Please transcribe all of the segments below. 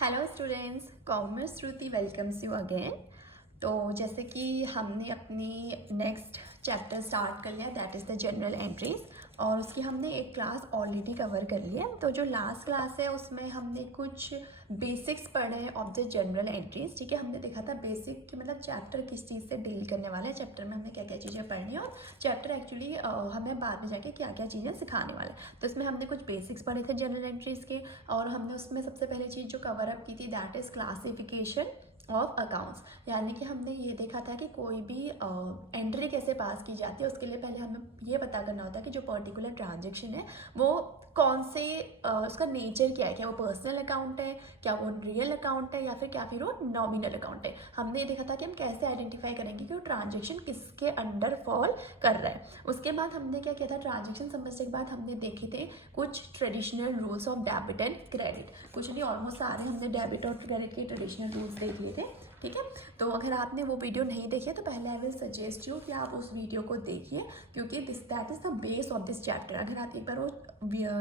Hello students, commerce Shruti welcomes you again. तो जैसे कि हमने अपनी नेक्स्ट चैप्टर स्टार्ट कर लिया, that is the general entries, और उसकी हमने एक क्लास ऑलरेडी कवर कर लिया। तो जो लास्ट क्लास है उसमें हमने कुछ बेसिक्स पढ़े हैं ऑफ द जनरल एंट्रीज। ठीक है, हमने देखा था बेसिक कि मतलब चैप्टर किस चीज़ से डील करने वाला है, चैप्टर में हमने क्या क्या चीज़ें पढ़नी है और चैप्टर एक्चुअली हमें बाद में जाके क्या क्या चीज़ें सिखाने वाला है। तो इसमें हमने कुछ बेसिक्स पढ़े थे जनरल एंट्रीज के, और हमने उसमें सबसे पहले चीज़ जो कवर अप की थी that is classification of accounts. यानी कि हमने ये देखा था कि कोई भी एंट्री कैसे पास की जाती है, उसके लिए पहले हमें ये पता करना होता है कि जो पर्टिकुलर ट्रांजेक्शन है वो कौन से उसका नेचर क्या है, क्या वो पर्सनल अकाउंट है, क्या वो रियल अकाउंट है, या फिर वो नॉमिनल अकाउंट है। हमने ये देखा था कि हम कैसे आइडेंटिफाई करेंगे कि वो ट्रांजेक्शन किसके अंडर फॉल कर रहा है। उसके बाद हमने क्या किया था, ट्रांजेक्शन समझने के बाद हमने देखे थे कुछ traditional rules of debit and credit. कुछ नहीं, ऑलमोस्ट सारे हमने डेबिट और क्रेडिट के ट्रेडिशनल रूल्स देख लिए थे। ठीक है, तो अगर आपने वो वीडियो नहीं देखी है तो पहले आई विल सजेस्ट यू कि आप उस वीडियो को देखिए, क्योंकि that is the base of this chapter. अगर आप एक बार वो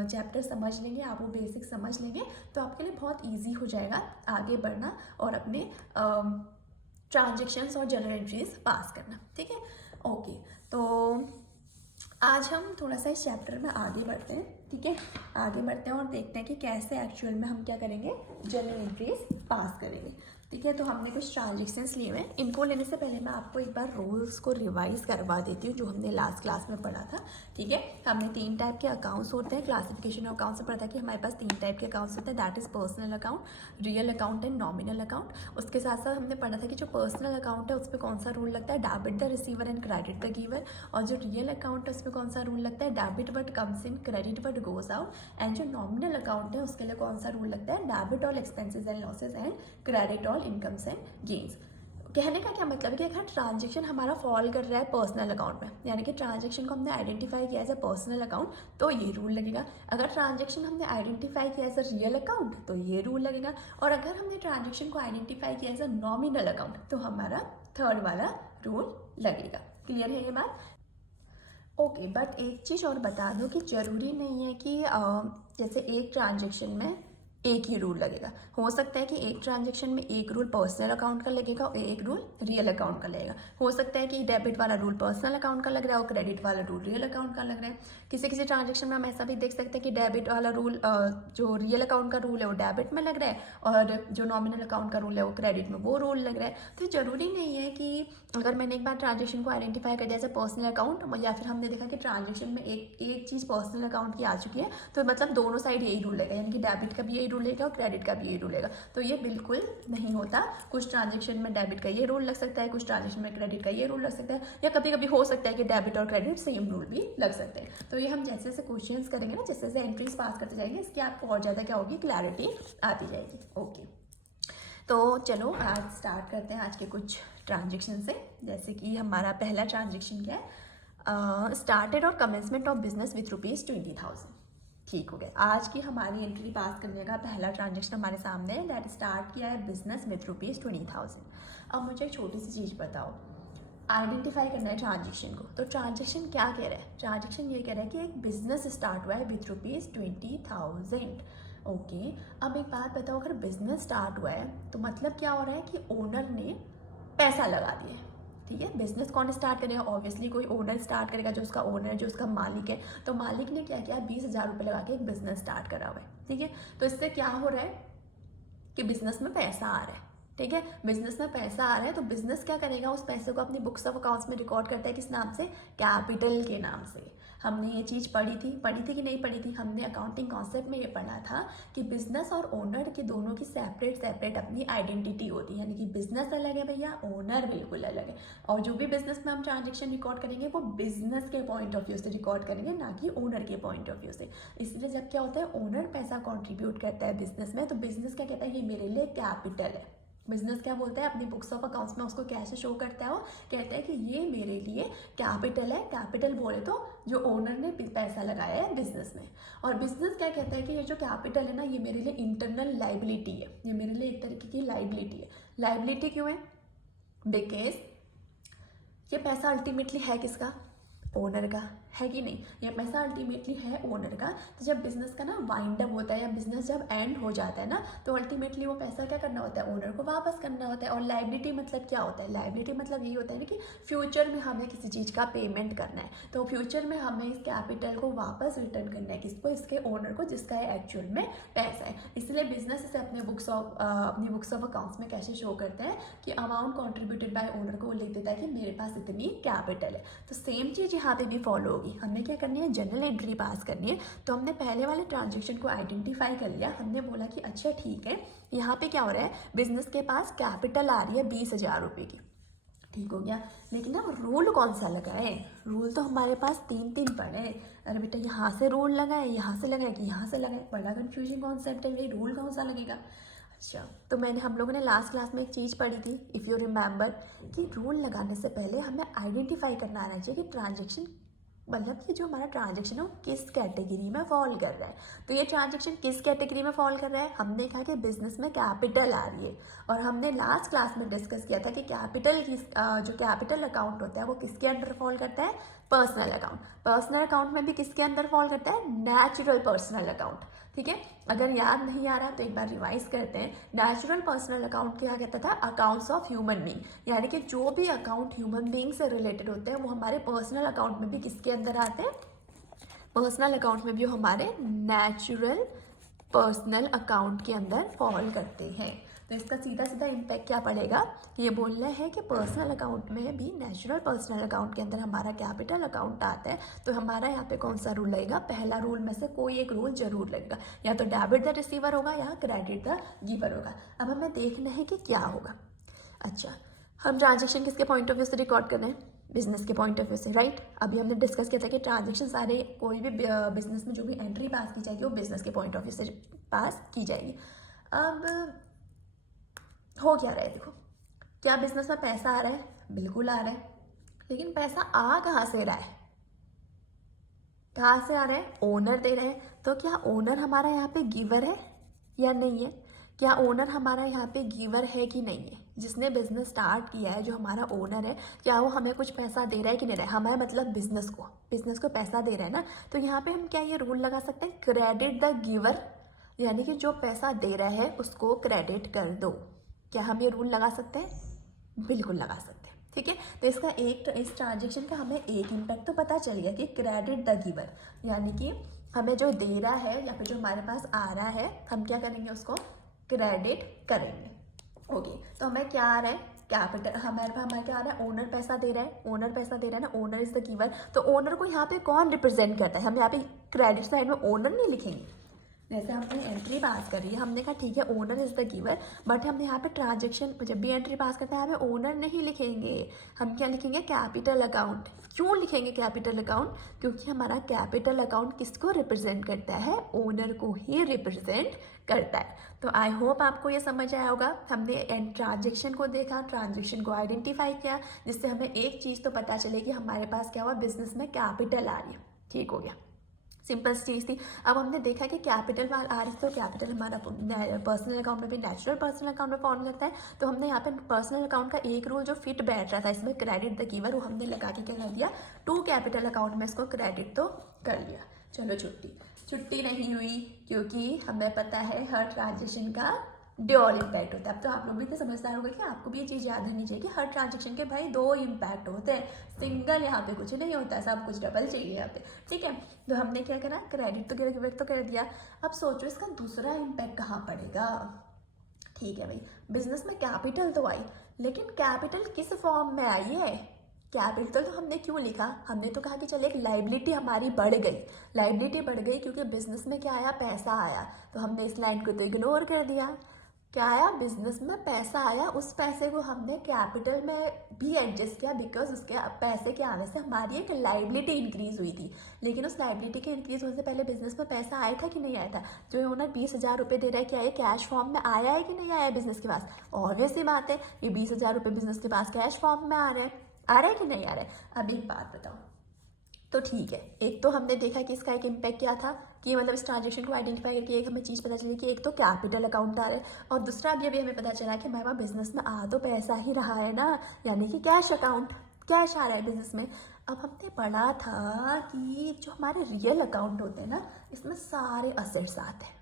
चैप्टर समझ लेंगे, आप वो बेसिक समझ लेंगे, तो आपके लिए बहुत ईजी हो जाएगा आगे बढ़ना और अपने ट्रांजेक्शन्स और जनरल एंट्रीज पास करना। ठीक है, ओके। तो आज हम थोड़ा सा इस चैप्टर में आगे बढ़ते हैं। ठीक है, आगे बढ़ते हैं और देखते हैं कि कैसे एक्चुअल में हम क्या करेंगे, जनरल एंट्रीज पास करेंगे। ठीक है, तो हमने कुछ ट्रांजेक्शन्स लिए हुए हैं। इनको लेने से पहले मैं आपको एक बार रूल्स को रिवाइज करवा देती हूँ जो हमने लास्ट क्लास में पढ़ा था। ठीक है, हमने 3 टाइप के अकाउंट्स होते हैं। क्लासिफिकेशन ऑफ अकाउंट से पढ़ा था कि हमारे पास 3 टाइप के अकाउंट्स होते हैं, that is personal account, real account and nominal account. उसके साथ साथ हमने पढ़ा था कि जो पर्सनल अकाउंट है उस पर कौन सा रूल लगता है, debit the receiver and credit the giver. और जो रियल अकाउंट है उस पर कौन सा रूल लगता है, debit what comes in, credit what goes out. And जो नॉमिनल अकाउंट है उसके लिए कौन सा रूल लगता है, debit all expenses and losses and credit all incomes and gains. कहने का क्या मतलब है कि अगर ट्रांजेक्शन हमारा फॉल कर रहा है पर्सनल अकाउंट में, यानी कि ट्रांजेक्शन को हमने आइडेंटिफाई किया एज अ पर्सनल अकाउंट, तो ये रूल लगेगा। अगर ट्रांजेक्शन हमने आइडेंटिफाई किया एज अ रियल अकाउंट तो ये रूल लगेगा। और अगर हमने ट्रांजेक्शन को आइडेंटिफाई किया एज अ नॉमिनल अकाउंट तो हमारा थर्ड वाला रूल लगेगा। क्लियर है ये बात? ओके, बट एक चीज़ और बता दो कि ज़रूरी नहीं है कि जैसे एक ट्रांजेक्शन में एक ही रूल लगेगा। हो सकता है कि एक ट्रांजेक्शन में एक रूल पर्सनल अकाउंट का लगेगा और एक रूल रियल अकाउंट का लगेगा। हो सकता है कि डेबिट वाला रूल पर्सनल अकाउंट का लग रहा है और क्रेडिट वाला रूल रियल अकाउंट का लग रहा है। किसी किसी ट्रांजेक्शन में हम ऐसा भी देख सकते हैं कि डेबिट वाला रूल जो रियल अकाउंट का रूल है वो डेबिट में लग रहा है और जो नॉमिनल अकाउंट का रूल है वो क्रेडिट में वो रूल लग रहा है। तो ज़रूरी नहीं है कि अगर मैंने एक बार ट्रांजेक्शन को आइडेंटिफाई कर दिया एज अ पर्सनल अकाउंट, या फिर हमने देखा कि ट्रांजेक्शन में एक चीज़ पर्सनल अकाउंट की आ चुकी है, तो मतलब दोनों साइड यही रूल लगेगा, यानी कि डेबिट का भी यही रूल लगेगा और क्रेडिट का भी यही रूल लगेगा। तो ये बिल्कुल नहीं होता। कुछ ट्रांजेक्शन में डेबिट का ये रूल लग सकता है, कुछ ट्रांजेक्शन में क्रेडिट का ये रूल लग सकता है, या कभी कभी हो सकता है कि डेबिट और क्रेडिट सेम रूल भी लग सकते हैं। तो ये हम जैसे जैसे क्वेश्चंस करेंगे ना, जैसे जैसे एंट्रीज पास करते जाएंगे, इसकी आपको और ज़्यादा क्या होगी, क्लैरिटी आती जाएगी। ओके, तो चलो आज स्टार्ट करते हैं आज के कुछ ट्रांजेक्शन से। जैसे कि हमारा पहला ट्रांजेक्शन क्या है, स्टार्टेड और कमेंसमेंट ऑफ बिजनेस विथ ₹20,000। ठीक हो गया, आज की हमारी एंट्री पास करने का पहला ट्रांजेक्शन हमारे सामने है, दैट स्टार्ट किया है बिजनेस विथ ₹20,000। अब मुझे एक छोटी सी चीज़ बताओ, आइडेंटिफाई करना है ट्रांजेक्शन को। तो ट्रांजेक्शन क्या कह रहा है, ट्रांजेक्शन ये कह रहा है कि एक बिजनेस स्टार्ट हुआ है विथ ₹20,000। ओके, अब एक बात बताओ, अगर बिजनेस स्टार्ट हुआ है तो मतलब क्या हो रहा है कि ओनर ने पैसा लगा दिया है। ठीक है, बिजनेस कौन स्टार्ट करेगा, ऑब्वियसली कोई ओनर स्टार्ट करेगा, जो उसका ओनर है, जो उसका मालिक है। तो मालिक ने क्या किया, 20,000 रुपये लगा के एक बिजनेस स्टार्ट करा हुआ है। ठीक है, तो इससे क्या हो रहा है कि बिजनेस में पैसा आ रहा है। ठीक है, बिजनेस में पैसा आ रहा है तो बिजनेस क्या करेगा, उस पैसे को अपनी बुक्स ऑफ अकाउंट्स में रिकॉर्ड करता है। किस नाम से, कैपिटल के नाम से। हमने ये चीज़ पढ़ी थी कि नहीं पढ़ी थी, हमने अकाउंटिंग कॉन्सेप्ट में ये पढ़ा था कि बिजनेस और ओनर के दोनों की सेपरेट अपनी आइडेंटिटी होती है, यानी कि बिजनेस अलग है भैया, ओनर बिल्कुल अलग है। और जो भी बिजनेस में हम ट्रांजेक्शन रिकॉर्ड करेंगे वो बिजनेस के पॉइंट ऑफ व्यू से रिकॉर्ड करेंगे, ना कि ओनर के पॉइंट ऑफ व्यू से। इसलिए जब क्या होता है, ओनर पैसा कॉन्ट्रीब्यूट करता है बिजनेस में, तो बिजनेस क्या कहता है, ये मेरे लिए कैपिटल है। बिजनेस क्या बोलता है, अपनी बुक्स ऑफ अकाउंट्स में उसको कैसे शो करता है, वो कहता है कि ये मेरे लिए कैपिटल है। कैपिटल बोले तो जो ओनर ने पैसा लगाया है बिजनेस में। और बिजनेस क्या कहता है कि ये जो कैपिटल है ना, ये मेरे लिए इंटरनल लाइबिलिटी है, ये मेरे लिए एक तरीके की लाइबिलिटी है। लाइबिलिटी क्यों है, बिकॉज ये पैसा अल्टीमेटली है किसका, ओनर का। है कि नहीं, ये पैसा अल्टीमेटली है ओनर का। तो जब बिजनेस का ना वाइंड अप होता है या बिजनेस जब एंड हो जाता है ना, तो अल्टीमेटली वो पैसा क्या करना होता है, ओनर को वापस करना होता है। और लायबिलिटी मतलब क्या होता है, लायबिलिटी मतलब यही होता है ना कि फ्यूचर में हमें किसी चीज़ का पेमेंट करना है, तो फ्यूचर में हमें इस कैपिटल को वापस रिटर्न करना है, किसको, इसके ओनर को, जिसका एक्चुअल में पैसा है। इसलिए बिजनेस इसे अपनी बुक्स ऑफ अकाउंट्स में कैसे शो करते हैं कि अमाउंट कॉन्ट्रीब्यूटेड बाय ओनर को लिख देता है कि मेरे पास इतनी कैपिटल है। तो सेम चीज़ यहाँ पे भी फॉलो होगी। हमने क्या करनी है, जनरल एंट्री पास करनी है। तो हमने पहले वाले ट्रांजेक्शन को आइडेंटिफाई कर लिया, हमने बोला कि अच्छा ठीक है, यहाँ पे क्या हो रहा है, बिजनेस के पास कैपिटल आ रही है 20,000 रुपये की, ठीक हो गया। लेकिन अब रूल कौन सा लगाए, रूल तो हमारे पास तीन पड़े हैं। अरे बेटा यहाँ से रूल लगाए, यहाँ से लगाए कि यहाँ से लगाए, बड़ा कन्फ्यूजिंग कॉन्सेप्ट है, ये रूल कौन सा लगेगा। अच्छा, तो हम लोगों ने लास्ट क्लास में एक चीज़ पढ़ी थी, इफ़ यू रिमेंबर, कि रूल लगाने से पहले हमें आइडेंटिफाई करना आना चाहिए कि ट्रांजेक्शन, मतलब कि जो हमारा ट्रांजेक्शन है वो किस कैटेगरी में फॉल कर रहा है। तो ये ट्रांजेक्शन किस कैटेगरी में फॉल कर रहा है, हमने कहा कि बिजनेस में कैपिटल आ रही है। और हमने लास्ट क्लास में डिस्कस किया था कि कैपिटल जो कैपिटल अकाउंट होता है वो किसके अंडर फॉल करता है, पर्सनल अकाउंट। पर्सनल अकाउंट में भी किसके अंदर फॉल करता है, नेचुरल पर्सनल अकाउंट। ठीक है, अगर याद नहीं आ रहा तो एक बार रिवाइज करते हैं। नेचुरल पर्सनल अकाउंट क्या कहता था, अकाउंट्स ऑफ ह्यूमन बीइंग, यानी कि जो भी अकाउंट ह्यूमन बीइंग से रिलेटेड होते हैं वो हमारे पर्सनल अकाउंट में भी किसके अंदर आते हैं, पर्सनल अकाउंट में भी वो हमारे नेचुरल पर्सनल अकाउंट के अंदर फॉल करते हैं। तो इसका सीधा सीधा इम्पैक्ट क्या पड़ेगा, ये बोलना है कि पर्सनल अकाउंट में भी नेचुरल पर्सनल अकाउंट के अंदर हमारा कैपिटल अकाउंट आता है। तो हमारा यहाँ पे कौन सा रूल लगेगा, पहला रूल में से कोई एक रूल जरूर लगेगा, या तो डेबिट द रिसीवर होगा या क्रेडिट द गिवर होगा। अब हमें देखना है कि क्या होगा। अच्छा, हम ट्रांजेक्शन किसके पॉइंट ऑफ व्यू से रिकॉर्ड कर रहे हैं, बिजनेस के पॉइंट ऑफ व्यू से, राइट। अभी हमने डिस्कस किया था कि ट्रांजेक्शन सारे, कोई भी बिजनेस में जो भी एंट्री पास की जाएगी वो बिजनेस के पॉइंट ऑफ व्यू से पास की जाएगी। अब हो क्या रहा है, देखो, क्या बिजनेस में पैसा आ रहा है, बिल्कुल आ रहा है, लेकिन पैसा आ कहाँ से रहा है, कहाँ से आ रहा है, ओनर दे रहे हैं। तो क्या ओनर हमारा यहाँ पे गिवर है या नहीं है, क्या ओनर हमारा यहाँ पे गिवर है कि नहीं है, जिसने बिजनेस स्टार्ट किया है जो हमारा ओनर है, क्या वो हमें कुछ पैसा दे रहा है कि नहीं रहा है, हमें मतलब बिजनेस को पैसा दे रहा है ना। तो यहाँ पे हम क्या ये रूल लगा सकते हैं, क्रेडिट द गिवर, यानी कि जो पैसा दे रहा है उसको क्रेडिट कर दो। क्या हम ये रूल लगा सकते हैं, बिल्कुल लगा सकते हैं। ठीक है, तो इसका इस ट्रांजेक्शन का हमें एक इम्पैक्ट तो पता चल गया कि क्रेडिट द गिवर, यानी कि हमें जो दे रहा है या फिर जो हमारे पास आ रहा है हम क्या करेंगे, उसको क्रेडिट करेंगे। ओके, तो हमें क्या आ रहा है, कैपिटल, हमारे क्या आ रहा है, ओनर पैसा दे रहा है, ओनर पैसा दे रहा है ना, ओनर इज द गिवर। तो ओनर को यहाँ पे कौन रिप्रेजेंट करता है, हम यहाँ पे क्रेडिट साइड में ओनर नहीं लिखेंगे। जैसे हमने एंट्री पास करी है, हमने कहा ठीक है owner is the giver, but हम यहाँ पे ट्रांजेक्शन जब भी एंट्री पास करते हैं यहाँ पे ओनर नहीं लिखेंगे, हम क्या लिखेंगे, कैपिटल अकाउंट। क्यों लिखेंगे कैपिटल अकाउंट, क्योंकि हमारा कैपिटल अकाउंट किसको रिप्रेजेंट करता है, ओनर को ही रिप्रेजेंट करता है। तो आई होप आपको ये समझ आया होगा। हमने ट्रांजेक्शन को देखा, ट्रांजेक्शन को आइडेंटिफाई किया, जिससे हमें एक चीज़ तो पता चले कि हमारे पास क्या हुआ, बिजनेस में कैपिटल आ रही है। ठीक हो गया, सिंपल चीज़ थी। अब हमने देखा कि कैपिटल आ रही, तो कैपिटल हमारा पर्सनल अकाउंट में भी नेचुरल पर्सनल अकाउंट में फॉर्म करता है। तो हमने यहाँ पे पर्सनल अकाउंट का एक रूल जो फिट बैठ रहा था इसमें, क्रेडिट द गिवर, वो हमने लगा के क्या कर दिया, टू कैपिटल अकाउंट में इसको क्रेडिट तो कर लिया। चलो छुट्टी नहीं हुई, क्योंकि हमें पता है हर ट्रांजेक्शन का ड्यूअल इम्पैक्ट होता है। अब तो आप लोग भी इतने समझदार हो गए कि आपको भी ये चीज़ याद रहनी चाहिए कि हर ट्रांजेक्शन के भाई दो इम्पैक्ट होते हैं, सिंगल यहाँ पे कुछ नहीं होता है, सब कुछ डबल चाहिए यहाँ पे। ठीक है, तो हमने क्या करा, क्रेडिट तो गिवर तो कर दिया। अब सोचो इसका दूसरा इम्पैक्ट कहाँ पड़ेगा। ठीक है भाई, बिजनेस में कैपिटल तो आई, लेकिन कैपिटल किस फॉर्म में आई है, कैपिटल तो हमने क्यों लिखा, हमने तो कहा कि चलिए एक लाइबिलिटी हमारी बढ़ गई क्योंकि बिजनेस में क्या आया, पैसा आया। तो हमने इस लाइन को तो इग्नोर कर दिया। क्या आया, बिजनेस में पैसा आया, उस पैसे को हमने कैपिटल में भी एडजस्ट किया, बिकॉज उसके पैसे के आने से हमारी एक लाइबिलिटी इंक्रीज हुई थी। लेकिन उस लाइबिलिटी के इंक्रीज होने से पहले बिजनेस में पैसा आया था कि नहीं आया था, जो ओनर 20,000 रुपये दे रहा है, क्या ये कैश फॉर्म में आया है कि नहीं आया है बिजनेस के पास, ऑब्वियस सी बात है, ये 20,000 रुपये बिजनेस के पास कैश फॉर्म में आ रहे हैं, कि नहीं आ रहा है। अब एक बात बताओ, तो ठीक है, एक तो हमने देखा कि इसका एक इम्पैक्ट क्या था, कि मतलब इस ट्रांजेक्शन को आइडेंटिफाई करके एक हमें चीज़ पता चली कि एक तो कैपिटल अकाउंट आ रहा है, और दूसरा अभी हमें पता चला कि हमारे पास बिजनेस में आ तो पैसा ही रहा है ना, यानी कि कैश अकाउंट, कैश आ रहा है बिजनेस में। अब हमने पढ़ा था कि जो हमारे रियल अकाउंट होते हैं ना, इसमें सारे असेट्स आते हैं।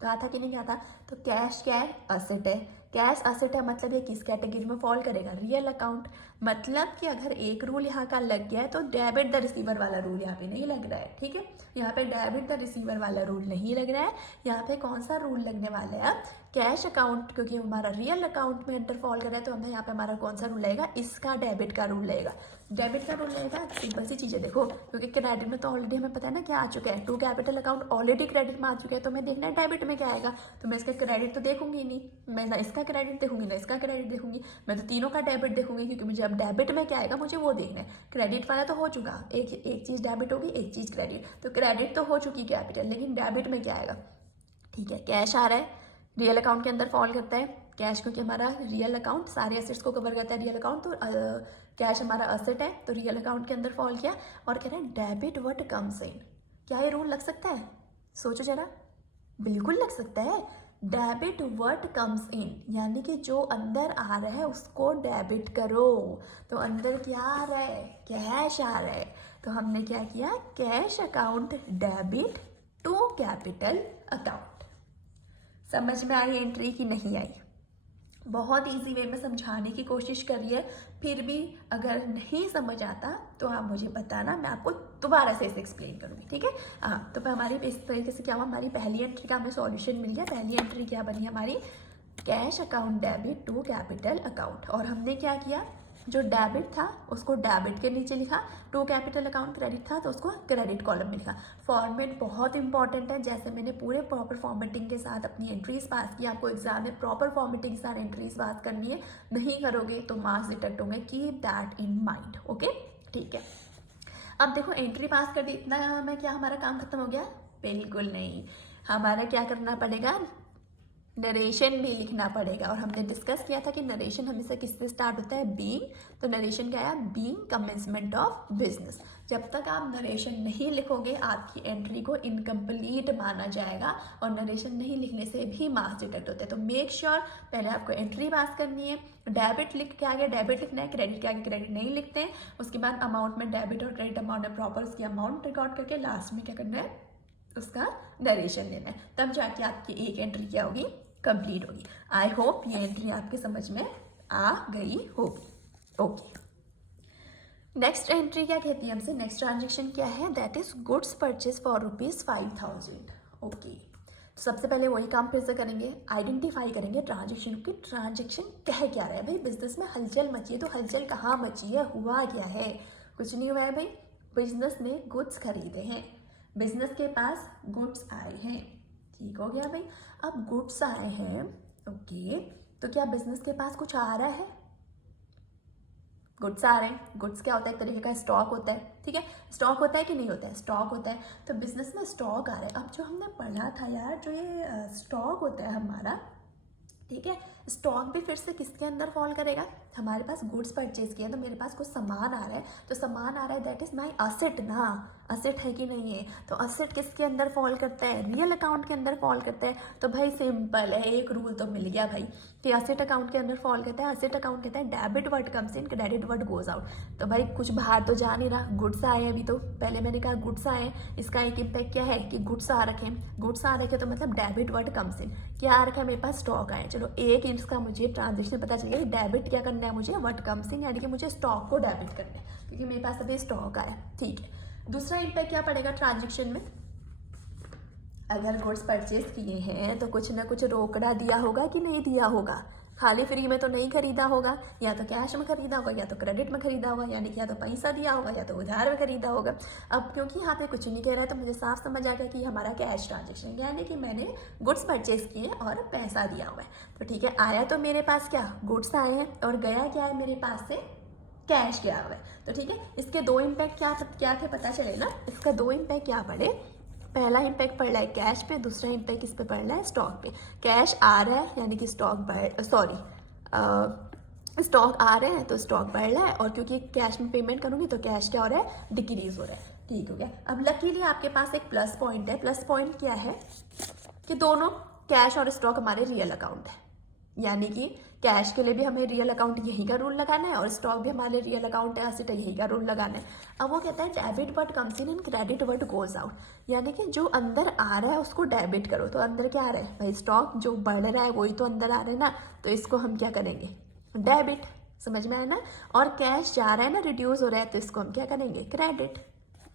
कहा था कि नहीं कहा था? तो कैश क्या है? असेट है। कैश असेट है मतलब ये किस कैटेगरी में फॉल करेगा? Real account. मतलब कि अगर एक रूल यहाँ का लग गया है तो डेबिट द रिसीवर वाला रूल यहाँ पे नहीं लग रहा है, ठीक है? यहाँ पे डेबिट द रिसीवर वाला रूल नहीं लग रहा है। यहाँ पे कौन सा रूल लगने वाला है? कैश अकाउंट, क्योंकि हमारा रियल अकाउंट में अंडर फॉल कर रहा है तो हमें यहाँ पे हमारा कौन सा रूल लगेगा? इसका डेबिट का रूल लगेगा। डेबिट का रूल लगेगा। सिंपल सी चीज़ है, देखो, क्योंकि क्रेडिट में तो ऑलरेडी हमें पता है ना क्या आ चुका है, to capital account already credit में आ चुका है, तो मैं देखना है डेबिट में क्या आएगा। तो मैं इसका क्रेडिट तो देखूंगी नहीं, मैं ना इसका क्रेडिट देखूंगी ना इसका क्रेडिट देखूंगी, मैं तो तीनों का डेबिट देखूंगी, क्योंकि मुझे अब डेबिट में क्या आएगा मुझे वो देखना है। क्रेडिट वाला तो हो चुका, एक चीज़ डेबिट होगी, एक चीज़ क्रेडिट, तो क्रेडिट तो हो चुकी कैपिटल, लेकिन डेबिट में क्या आएगा? ठीक है, कैश आ रहा है, रियल अकाउंट के अंदर फॉल करता है कैश, क्योंकि हमारा रियल अकाउंट सारे एसेट्स को कवर करता है रियल अकाउंट, तो कैश हमारा असेट है तो रियल अकाउंट के अंदर फॉल किया। और कह रहे हैं डेबिट व्हाट कम्स इन। क्या ये रूल लग सकता है? सोचो जरा, बिल्कुल लग सकता है। डेबिट व्हाट कम्स इन, यानी कि जो अंदर आ रहा है उसको डेबिट करो। तो अंदर क्या आ रहा है? कैश आ रहा है। तो हमने क्या किया? Cash account debit to capital account. समझ में आई एंट्री की नहीं आई? बहुत इजी वे में समझाने की कोशिश करिए, फिर भी अगर नहीं समझ आता तो आप मुझे बताना, मैं आपको दोबारा से इसे एक्सप्लेन करूँगी, ठीक है? हाँ, तो हमारी इस तरीके से क्या हुआ, हमारी पहली एंट्री का हमें सॉल्यूशन मिल गया। पहली एंट्री क्या बनी हमारी? Cash account debit to capital account. और हमने क्या किया? जो डेबिट था उसको डेबिट के नीचे लिखा, टू कैपिटल अकाउंट क्रेडिट था तो उसको क्रेडिट कॉलम में लिखा। फॉर्मेट बहुत इंपॉर्टेंट है, जैसे मैंने पूरे प्रॉपर फॉर्मेटिंग के साथ अपनी एंट्रीज पास की, आपको एग्जाम में प्रॉपर फॉर्मेटिंग के साथ एंट्रीज पास करनी है। नहीं करोगे तो मार्क्स डिडक्ट होंगे, keep that in mind, okay? ठीक है, अब देखो एंट्री पास कर दी, इतना में क्या हमारा काम खत्म हो गया? बिल्कुल नहीं, हमारा क्या करना पड़ेगा? नरेशन भी लिखना पड़ेगा। और हमने डिस्कस किया था कि नरेशन हमेशा किससे स्टार्ट होता है? बीइंग। तो नरेशन क्या है? Being commencement of business. जब तक आप नरेशन नहीं लिखोगे आपकी एंट्री को इनकम्प्लीट माना जाएगा, और नरेशन नहीं लिखने से भी मार्क्स डिडक्ट होते हैं। तो मेक श्योर पहले आपको एंट्री पास करनी है। डेबिट लिख के आगे डेबिट लिखना है, क्रेडिट के आगे क्रेडिट नहीं लिखते हैं। उसके बाद अमाउंट में डेबिट और क्रेडिट अमाउंट में प्रॉपर उसकी अमाउंट रिकॉर्ड करके लास्ट में क्या करना है? उसका नरेशन लेना है, तब जाके आपकी एक एंट्री क्या होगी? कंप्लीट होगी। आई होप ये एंट्री आपके समझ में आ गई होगी। ओके, नेक्स्ट एंट्री क्या कहती है हमसे? नेक्स्ट ट्रांजेक्शन क्या है? That is goods purchase for ₹5,000। Okay, तो सबसे पहले वही काम फिर से करेंगे, आइडेंटिफाई करेंगे ट्रांजेक्शन की। ट्रांजेक्शन कह क्या रहा है भाई? बिजनेस में हलचल मची है, तो हलचल कहाँ मची है? हुआ क्या है? कुछ नहीं हुआ है भाई, बिजनेस ने गुड्स खरीदे हैं, बिजनेस के पास गुड्स आए हैं। ठीक हो गया भाई। अब गुड्स आए हैं, ओके, तो क्या बिजनेस के पास कुछ आ रहा है? गुड्स आ रहे हैं। गुड्स क्या होता है? एक तरीके का स्टॉक होता है, ठीक है? स्टॉक होता है कि नहीं होता है? स्टॉक होता है। तो बिजनेस में स्टॉक आ रहा है। अब जो हमने पढ़ा था यार, जो ये स्टॉक होता है हमारा, ठीक है, स्टॉक भी फिर से किसके अंदर फॉल करेगा? हमारे पास गुड्स परचेज किया तो मेरे पास कुछ सामान आ रहा है, तो सामान आ रहा है, दैट इज माय असेट ना। असेट है कि नहीं है? तो असेट किसके अंदर फॉल करता है? रियल अकाउंट के अंदर फॉल करता है। तो भाई सिंपल है, एक रूल तो मिल गया भाई कि असेट अकाउंट के अंदर फॉल करता है। असेट अकाउंट कहता है डेबिट वर्ड कम्स इन, क्रेडिट वर्ड गोज आउट। तो भाई कुछ बाहर तो जा नहीं रहा, गुड्स आए अभी, तो पहले मैंने कहा गुड्स आए, इसका एक इम्पैक्ट क्या है कि गुड्स आ रखे हैं। गुड्स आ रखे तो मतलब डेबिट वर्ड कम्स इन, क्या आ रखा है मेरे पास? स्टॉक आए। चलो एक इसका मुझे ट्रांजेक्शन पता चल गया, डेबिट क्या करना है मुझे? वर्ड कम्स इन, यानी कि मुझे स्टॉक को डेबिट करना है, क्योंकि मेरे पास अभी स्टॉक आया, ठीक है। दूसरा इम्पैक्ट क्या पड़ेगा ट्रांजेक्शन में? अगर गुड्स परचेज किए हैं तो कुछ ना कुछ रोकड़ा दिया होगा कि नहीं दिया होगा? खाली फ्री में तो नहीं खरीदा होगा, या तो कैश में खरीदा होगा या तो क्रेडिट में खरीदा होगा, यानी कि या तो पैसा दिया होगा या तो उधार में खरीदा होगा। अब क्योंकि यहाँ पे कुछ नहीं कह रहा है तो मुझे साफ समझ आ गया कि हमारा कैश ट्रांजेक्शन, यानी कि मैंने गुड्स परचेज किए और पैसा दिया हुआ है। तो ठीक है, आया तो मेरे पास क्या? गुड्स आए हैं, और गया क्या है मेरे पास से? कैश गया हुआ है। तो ठीक है, इसके दो इम्पैक्ट क्या थे पता चले ना? इसका दो इम्पैक्ट क्या पड़े? पहला इम्पैक्ट पड़ रहा है कैश पे, दूसरा इम्पैक्ट किस पे पड़ रहा है? स्टॉक पे। कैश आ रहा है यानी कि स्टॉक स्टॉक आ रहे हैं तो स्टॉक बढ़ रहा है, और क्योंकि कैश में पेमेंट करूंगी तो कैश क्या हो रहा है? डिक्रीज हो रहा है। ठीक हो गया। अब लकीली आपके पास एक प्लस पॉइंट है। प्लस पॉइंट क्या है कि दोनों कैश और स्टॉक हमारे रियल अकाउंट है, यानी कि कैश के लिए भी हमें रियल अकाउंट यही का रूल लगाना है और स्टॉक भी हमारे रियल अकाउंट है, एसेट यही का रूल लगाना है। अब वो कहता है debit word comes in and credit word goes out, यानी कि जो अंदर आ रहा है उसको डेबिट करो। तो अंदर क्या आ रहा है भाई, स्टॉक जो बढ़ रहा है वही तो अंदर आ रहा है ना, तो इसको हम क्या करेंगे, डेबिट। समझ में आया ना। और कैश जा रहा है ना, रिड्यूस हो रहा है, तो इसको हम क्या करेंगे, क्रेडिट।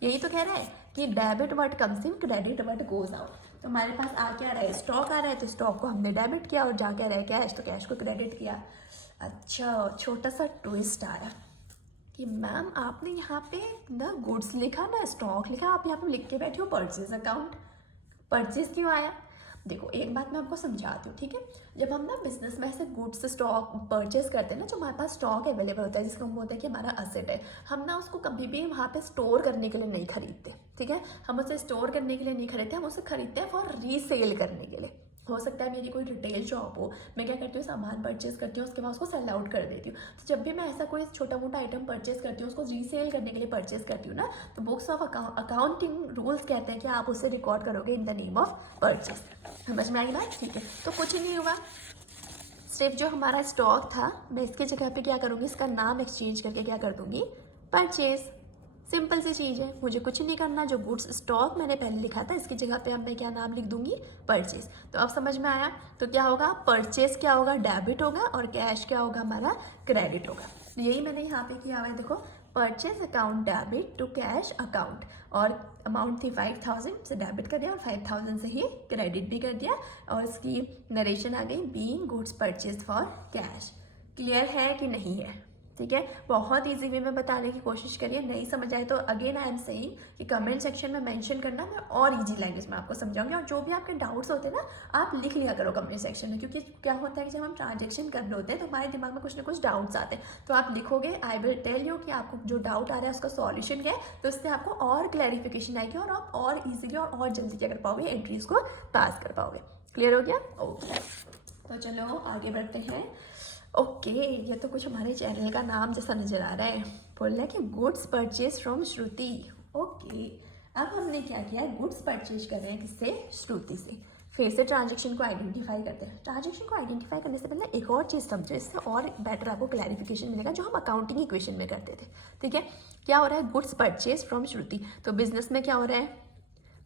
यही तो कह रहा है कि debit word comes in credit word goes out. तो हमारे पास आ क्या रहा है, स्टॉक आ रहा है, तो स्टॉक को हमने डेबिट किया, और जा क्या रहा है कैश, तो कैश को क्रेडिट किया। अच्छा, छोटा सा ट्विस्ट आया कि मैम आपने यहाँ पे ना गुड्स लिखा ना स्टॉक लिखा, आप यहाँ पे लिख के बैठे हो परचेज अकाउंट। परचेज क्यों आया, देखो एक बात मैं आपको समझाती हूँ, ठीक है। जब हम ना बिजनेस में ऐसे गुड्स स्टॉक परचेज करते हैं ना, जो हमारे पास स्टॉक अवेलेबल होता है, जिसको हम बोलते हैं कि हमारा असेट है, हम ना उसको कभी भी वहाँ पे स्टोर करने के लिए नहीं खरीदते, ठीक है। हम उसे स्टोर करने के लिए नहीं खरीदते, हम उसे खरीदते हैं फॉर रीसेल करने के लिए। हो सकता है मेरी कोई रिटेल शॉप हो, मैं क्या करती हूँ, सामान परचेज करती हूँ, उसके बाद उसको सेल आउट कर देती हूँ। तो जब भी मैं ऐसा कोई छोटा मोटा आइटम परचेज करती हूँ, उसको रीसेल करने के लिए परचेज करती हूँ ना, तो बुक्स ऑफ अकाउंटिंग रूल्स कहते हैं कि आप उसे रिकॉर्ड करोगे in the name of purchase. समझ में आई बात, ठीक है। तो कुछ ही नहीं हुआ, सिर्फ जो हमारा स्टॉक था, मैं इसकी जगह पे क्या करूँगी, इसका नाम एक्सचेंज करके क्या कर दूँगी, परचेज। सिंपल सी चीज़ है, मुझे कुछ नहीं करना। जो गुड्स स्टॉक मैंने पहले लिखा था, इसकी जगह पे अब मैं क्या नाम लिख दूंगी, परचेज। तो अब समझ में आया। तो क्या होगा, परचेज क्या होगा, डेबिट होगा, और कैश क्या होगा, हमारा क्रेडिट होगा। तो यही मैंने यहाँ पे किया हुआ है, देखो, purchase account debit to cash account, और अमाउंट थी 5000 से डेबिट कर दिया, और 5000 से ही क्रेडिट भी कर दिया, और इसकी नरेशन आ गई, being goods purchase for cash. Clear है कि नहीं है, ठीक है। बहुत इजी वे में बताने की कोशिश करिए, नहीं समझ आए तो अगेन आई एम सेइंग कि कमेंट सेक्शन में मेंशन करना, मैं और इजी लैंग्वेज में आपको समझाऊंगी। और जो भी आपके डाउट्स होते हैं ना, आप लिख लिया करो कमेंट सेक्शन में, क्योंकि क्या होता है कि जब हम ट्रांजेक्शन कर रहे होते हैं तो हमारे दिमाग में कुछ ना कुछ डाउट्स आते हैं, तो आप लिखोगे, आई विल टेल यू कि आपको जो डाउट आ रहा है उसका सॉल्यूशन क्या है, तो इससे आपको और क्लैरिफिकेशन आएगी, और आप और ईजिली और जल्दी क्या कर पाओगे, एंट्रीज को पास कर पाओगे। क्लियर हो गया, ओके। तो चलो आगे बढ़ते हैं। ओके, ये तो कुछ हमारे चैनल का नाम जैसा नजर आ रहा है, बोल रहा है कि goods purchase from Shruti. Okay, अब हमने क्या किया, गुड्स परचेज कर रहे हैं किससे, श्रुति से। फिर से ट्रांजेक्शन को आइडेंटिफाई करते हैं। ट्रांजेक्शन को आइडेंटिफाई करने से पहले एक और चीज़ समझो, इससे और बेटर आपको क्लैरिफिकेशन मिलेगा, जो हम अकाउंटिंग इक्वेशन में करते थे, ठीक है। क्या हो रहा है, गुड्स परचेज फ्रॉम श्रुति। तो बिजनेस में क्या हो रहा है,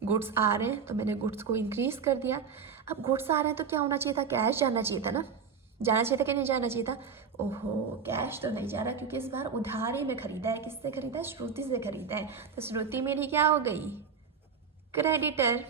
गुड्स आ रहे हैं, तो मैंने गुड्स को इंक्रीज कर दिया। अब गुड्स आ रहे हैं तो क्या होना चाहिए था, कैश जाना चाहिए था ना, जाना चाहिए था कि नहीं जाना चाहिए था। ओहो, कैश तो नहीं जा रहा, क्योंकि इस बार उधारी में खरीदा है। किससे खरीदा है, श्रुति से खरीदा है। तो श्रुति मेरी क्या हो गई, क्रेडिटर।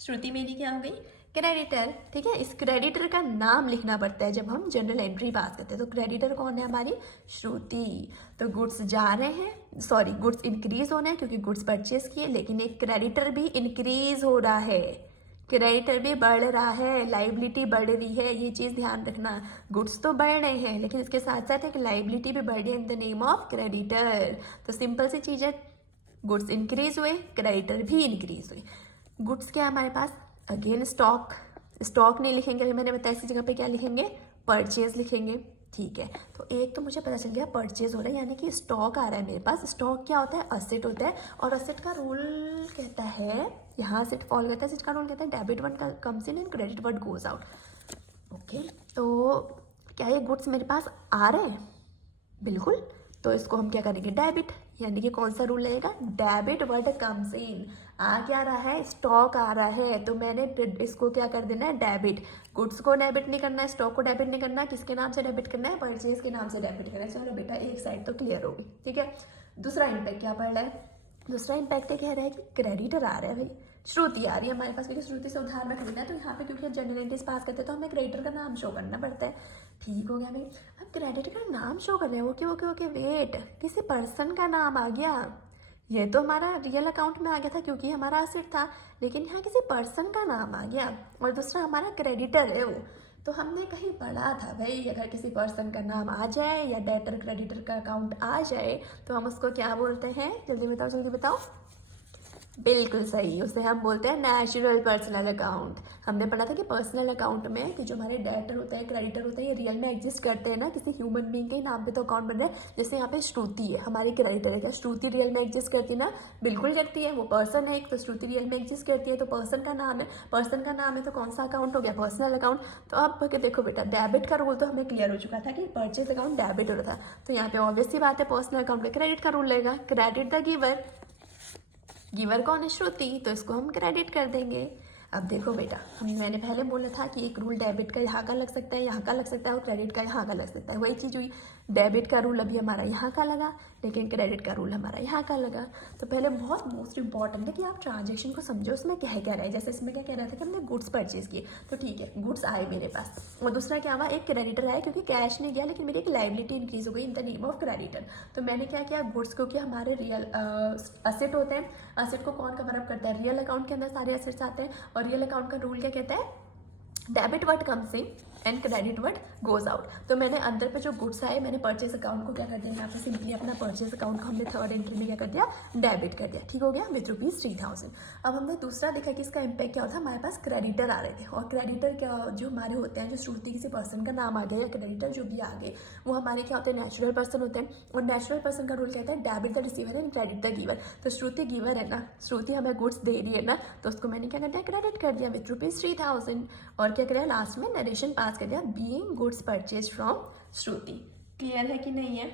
श्रुति मेरी क्या हो गई, क्रेडिटर, ठीक है। इस क्रेडिटर का नाम लिखना पड़ता है जब हम जनरल एंट्री पास करते हैं। तो क्रेडिटर कौन है, हमारी श्रुति। तो गुड्स जा रहे हैं, सॉरी गुड्स इंक्रीज होना है क्योंकि गुड्स परचेज किए, लेकिन एक क्रेडिटर भी इंक्रीज हो रहा है, क्रेडिटर भी बढ़ रहा है, लाइबिलिटी बढ़ रही है, ये चीज़ ध्यान रखना। गुड्स तो बढ़ रहे हैं, लेकिन इसके साथ साथ एक लाइबिलिटी भी बढ़ रही है in the name of creditor. तो सिंपल सी चीज़ है, गुड्स इंक्रीज हुए, क्रेडिटर भी इंक्रीज हुए। गुड्स क्या है हमारे पास, अगेन स्टॉक। स्टॉक नहीं लिखेंगे, अभी मैंने बताया इसी जगह पे क्या लिखेंगे, परचेज लिखेंगे, ठीक है। तो एक तो मुझे पता चल गया परचेज हो रहा है, यानी कि स्टॉक आ रहा है मेरे पास। स्टॉक क्या होता है, असेट होता है, और असेट का रूल कहता है, यहाँ असेट फॉलो करता है, असेट का रूल कहता है debit word comes in and credit word goes out. Okay, तो क्या ये गुड्स मेरे पास आ रहे हैं, बिल्कुल। तो इसको हम क्या करेंगे, डेबिट, यानी कि कौन सा रूल लगेगा, डेबिट वर्ड कम्स इन। आ क्या रहा है, स्टॉक आ रहा है, तो मैंने इसको क्या कर देना है, डेबिट। गुड्स को डेबिट नहीं करना है, स्टॉक को डेबिट नहीं करना है, किसके नाम से डेबिट करना है, परचेज के नाम से डेबिट करना है। चलो बेटा, एक साइड तो क्लियर होगी, ठीक है। दूसरा इम्पैक्ट क्या पड़ रहा है, दूसरा इम्पैक्ट कह रहा है कि क्रेडिटर आ रहा है, भाई श्रुति आ रही है हमारे पास, क्योंकि श्रुति से उधार में खरीदना है, तो यहाँ पे क्योंकि जनरल एंट्रीज पास करते हैं तो हमें क्रेडिटर का नाम शो करना पड़ता है। ठीक हो गया भाई, अब क्रेडिटर का नाम शो कर रहे हैं, ओके ओके ओके, वेट, किसी पर्सन का नाम आ गया। ये तो हमारा रियल अकाउंट में आ गया था क्योंकि हमारा असेट था, लेकिन यहाँ किसी पर्सन का नाम आ गया, और दूसरा हमारा क्रेडिटर है वो। तो हमने कहीं पढ़ा था भाई, अगर किसी पर्सन का नाम आ जाए या डेटर क्रेडिटर का अकाउंट आ जाए, तो हम उसको क्या बोलते हैं, जल्दी बताओ जल्दी बताओ, बिल्कुल सही, उसे हम बोलते हैं नेचुरल पर्सनल अकाउंट। हमने पढ़ा था कि पर्सनल अकाउंट में कि जो हमारे डेबिटर होता है, क्रेडिटर होता है, ये रियल में एग्जिस्ट करते हैं ना, किसी ह्यूमन बीइंग के नाम पे तो अकाउंट बन रहा है। जैसे यहाँ पे श्रुति है, हमारी क्रेडिटर है, क्या श्रुति रियल में एग्जिस्ट करती है ना? बिल्कुल करती है, वो पर्सन है एक, तो श्रुति रियल में एग्जिस्ट करती है, तो पर्सन का नाम है, पर्सन का नाम है तो कौन सा अकाउंट हो गया? Personal account. तो अब देखो बेटा, डेबिट का रूल तो हमें क्लियर हो चुका था कि परचेज अकाउंट डेबिट हो रहा था, तो यहाँ पे ऑब्वियस सी बात है पर्सनल अकाउंट में क्रेडिट का रूल लगेगा। क्रेडिट द गिवर, गिवर कौन है? श्रुति, तो इसको हम क्रेडिट कर देंगे। अब देखो बेटा, मैंने पहले बोला था कि एक रूल डेबिट का यहाँ का लग सकता है, यहाँ का लग सकता है, और क्रेडिट का यहाँ का लग सकता है। वही चीज़ हुई, डेबिट का रूल अभी हमारा यहाँ का लगा, लेकिन क्रेडिट का रूल हमारा यहाँ का लगा। तो पहले बहुत मोस्ट इंपॉर्टेंट है कि आप ट्रांजेक्शन को समझो, उसमें क्या कह रहा है। जैसे इसमें क्या कह रहा था कि हमने गुड्स परचेज किए, तो ठीक है, गुड्स आए मेरे पास, और दूसरा क्या हुआ, एक क्रेडिटर आया क्योंकि कैश नहीं गया, लेकिन मेरी एक लाइबिलिटी इंक्रीज हो गई in the name of creditor. तो मैंने क्या किया, गुड्स क्योंकि हमारे रियल असेट होते हैं, असेट को कौन कवर अप करता है? रियल अकाउंट के अंदर सारे असेट्स आते हैं, और रियल अकाउंट का रूल क्या कहता है? Debit word comes in and credit word goes out. तो मैंने अंदर पे जो गुड्स आए, मैंने परचेज अकाउंट को क्या कर दिया, यहाँ पे सिंपली अपना परचेज अकाउंट को हमने थर्ड एंट्री में क्या कर दिया, डेबिट कर दिया। ठीक हो गया, विथ ₹3000। अब हमने दूसरा देखा कि इसका इम्पैक्ट क्या होता है, हमारे पास क्रेडिटर आ रहे थे, और क्रेडिटर क्या जो हमारे होते हैं, जो श्रुति किसी पर्सन का नाम आ गया या क्रेडिटर जो भी आ गए, वो हमारे क्या होते हैं, नेचुरल पर्सन होते हैं। और नेचुरल पर्सन का रूल कहता है debit the receiver and credit the giver. तो श्रुति गिवर है ना, श्रुति हमें गुड्स दे रही है ना, तो उसको मैंने क्या कर दिया, क्रेडिट कर दिया विथ ₹3000। और क्या करें, लास्ट में नरेशन पास कर दिया, being goods purchase from Shruti. Clear है कि नहीं है?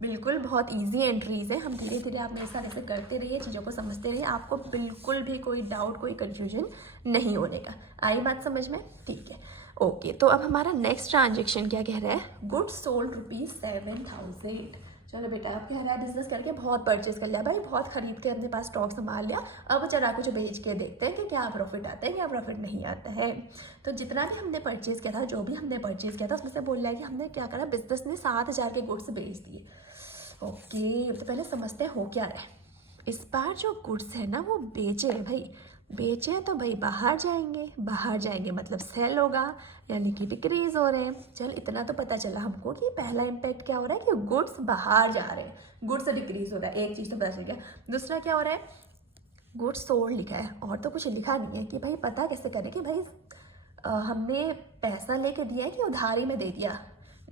बिल्कुल, बहुत इजी एंट्रीज है। हम धीरे धीरे आप मेरे साथ ऐसे करते रहिए, चीज़ों को समझते रहिए, आपको बिल्कुल भी कोई डाउट, कोई कंफ्यूजन नहीं होने का। आई बात समझ में? ठीक है, ओके। तो अब हमारा नेक्स्ट ट्रांजेक्शन क्या कह रहा है, गुड्स सोल्ड ₹7,000। चलो बेटा, आप कह रहा है बिजनेस करके बहुत परचेज कर लिया भाई, बहुत खरीद के अपने पास स्टॉक संभाल लिया, अब जरा कुछ बेच के देखते हैं कि क्या प्रॉफिट आता है, क्या प्रॉफिट नहीं आता है। तो जितना भी हमने परचेज किया था, जो भी हमने परचेज किया था, उसमें से बोल रहा है कि हमने क्या करा, बिजनेस ने 7,000 के गुड्स बेच दिए। ओके, तो पहले समझते हैं हो क्या रहा है। इस बार जो गुड्स है ना, वो बेचे हैं भाई, बेचे हैं तो भाई बाहर जाएंगे, बाहर जाएंगे मतलब सेल होगा, यानी कि डिक्रीज हो रहे हैं। चल, इतना तो पता चला हमको कि पहला इम्पैक्ट क्या हो रहा है कि गुड्स बाहर जा रहे हैं, गुड्स डिक्रीज हो रहा है, एक चीज़ तो पता चल गया। दूसरा क्या हो रहा है, गुड्स सोल्ड लिखा है, और तो कुछ लिखा नहीं है कि भाई पता कैसे करें कि भाई हमने पैसा लेके दिया है कि उधारी में दे दिया।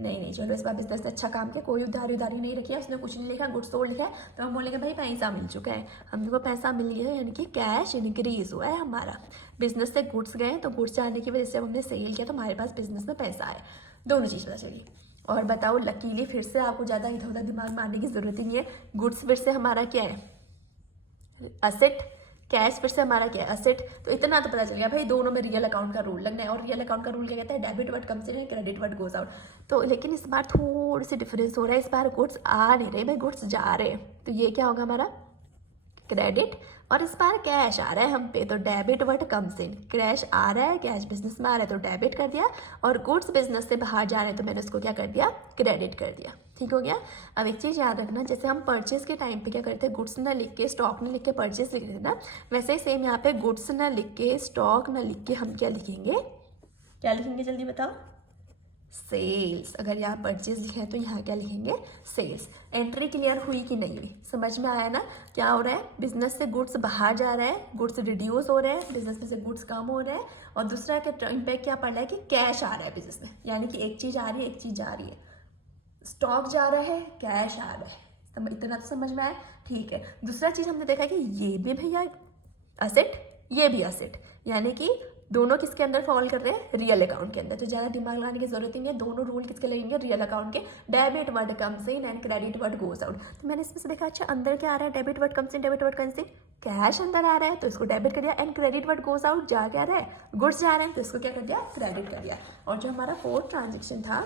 नहीं, चलो इस बार बिजनेस ने अच्छा काम किया, कोई उधारी नहीं रखी है, उसने कुछ नहीं लिखा, गुड्स सोल्ड लिखा है, तो हम बोलेंगे भाई पैसा मिल चुका है, हमने को पैसा मिल गया है, यानी कि कैश इनक्रीज हुआ है हमारा। बिजनेस से गुड्स गए, तो गुड्स जाने की वजह से हमने सेल किया, तो हमारे पास बिजनेस में पैसा आया। दोनों चीज़ पता चली। और बताओ, लकीली फिर से आपको ज़्यादा इधर उधर दिमाग मारने की ज़रूरत ही नहीं है। गुड्स फिर से हमारा क्या है, असेट, कैश फिर से हमारा क्या है, असेट। तो इतना तो पता चल गया भाई, दोनों में रियल अकाउंट का रूल लगना है, और रियल अकाउंट का रूल क्या कहता है, डेबिट वर्ड कम्स इन, क्रेडिट वर्ड गोज आउट। तो लेकिन इस बार थोड़ी सी डिफरेंस हो रहा है, इस बार गुड्स आ नहीं रहे भाई, गुड्स जा रहे हैं, तो ये क्या होगा हमारा, क्रेडिट। और इस बार कैश आ रहा है हम पे, तो debit word comes in, cash आ रहा है, कैश बिजनेस में आ रहा है तो डेबिट कर दिया, और गुड्स बिजनेस से बाहर जा रहे हैं तो मैंने उसको क्या कर दिया, क्रेडिट कर दिया। ठीक हो गया। अब एक चीज़ याद रखना, जैसे हम परचेज के टाइम पे क्या करते हैं, गुड्स ना लिख के, स्टॉक ना लिख के परचेज लिख देते ना, वैसे ही सेम यहाँ पे गुड्स ना लिख के, स्टॉक ना लिख के हम क्या लिखेंगे, क्या लिखेंगे जल्दी बताओ, सेल्स। अगर यहाँ परचेज लिखे हैं तो यहाँ क्या लिखेंगे, सेल्स। एंट्री क्लियर हुई कि नहीं हुई, समझ में आया ना? क्या हो रहा है, बिजनेस से गुड्स बाहर जा रहा है, गुड्स रिड्यूस हो रहे हैं, बिजनेस में से गुड्स कम हो रहे हैं, और दूसरा क्या इम्पैक्ट क्या पड़ रहा है कि कैश आ रहा है बिजनेस में, यानी कि एक चीज़ आ रही है, एक चीज़ जा रही है, स्टॉक जा रहा है, कैश आ रहा है। इतना तो समझ में आया? ठीक है। दूसरा चीज़ हमने देखा कि ये भी भैया असेट, ये भी असेट, यानी कि दोनों किसके अंदर फॉल कर रहे हैं, रियल अकाउंट के अंदर। तो ज़्यादा दिमाग लगाने की जरूरत ही नहीं है, दोनों रूल किसके लगेंगे, रियल अकाउंट के। Debit word comes in and credit word goes out. तो मैंने इसमें से देखा, अच्छा अंदर क्या आ रहा है, debit word comes in, debit word comes in, cash अंदर आ रहा है तो इसको डेबिट कर दिया, and credit word goes out, जा क्या रहा है, गुड्स जा रहे हैं तो इसको क्या कर दिया, क्रेडिट कर दिया। और जो हमारा फोर्थ ट्रांजेक्शन था,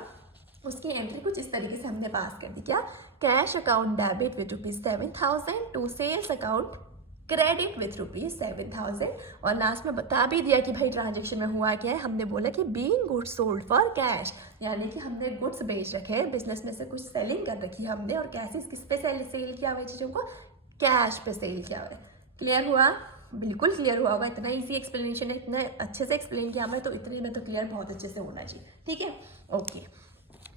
उसकी एंट्री कुछ इस तरीके से हमने पास कर दी, क्या, cash account debit with ₹7,000 to sales account credit with ₹7,000। और लास्ट में बता भी दिया कि भाई ट्रांजेक्शन में हुआ क्या है, हमने बोला कि being goods sold for cash, यानी कि हमने गुड्स बेच रखे हैं, बिजनेस में से कुछ सेलिंग कर रखी है हमने, और कैसे किस पे सेल किया हुआ है चीज़ों को, कैश पे सेल किया हुआ है। क्लियर हुआ? बिल्कुल क्लियर हुआ होगा, इतना इजी एक्सप्लेनेशन है, इतना अच्छे से एक्सप्लेन किया मैं, तो इतने में तो क्लियर बहुत अच्छे से होना चाहिए। ठीक है, ओके।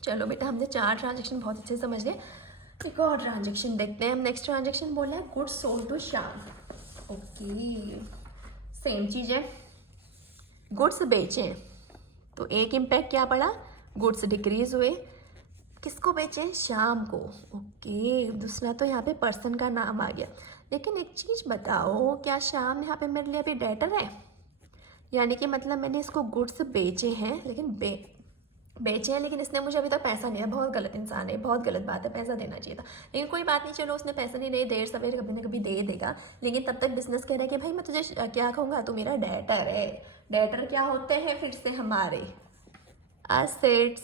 चलो बेटा, हमने 4 ट्रांजेक्शन बहुत अच्छे से समझ गए। एक और ट्रांजेक्शन देखते हैं हम। नेक्स्ट ट्रांजेक्शन बोला है goods sold to Shyam. Okay, same चीज़ है, गुड्स बेचें तो एक इम्पैक्ट क्या पड़ा, गुड्स डिक्रीज हुए। किसको बेचें, श्याम को। ओके, दूसरा तो यहाँ पे पर्सन का नाम आ गया। लेकिन एक चीज़ बताओ, क्या श्याम यहाँ पे मेरे लिए अभी डेटर है? यानी कि मतलब मैंने इसको गुड्स बेचे हैं, लेकिन बेचे हैं लेकिन इसने मुझे अभी तक पैसा नहीं दिया। बहुत गलत इंसान है, बहुत गलत बात है, पैसा देना चाहिए था। लेकिन कोई बात नहीं, चलो उसने पैसा नहीं दिए, देर सवेर कभी ना कभी दे देगा। लेकिन तब तक बिजनेस कह रहा है कि भाई मैं तुझे क्या कहूँगा, तू मेरा डेटर है। डेटर क्या होते हैं फिर से, हमारे एसेट्स,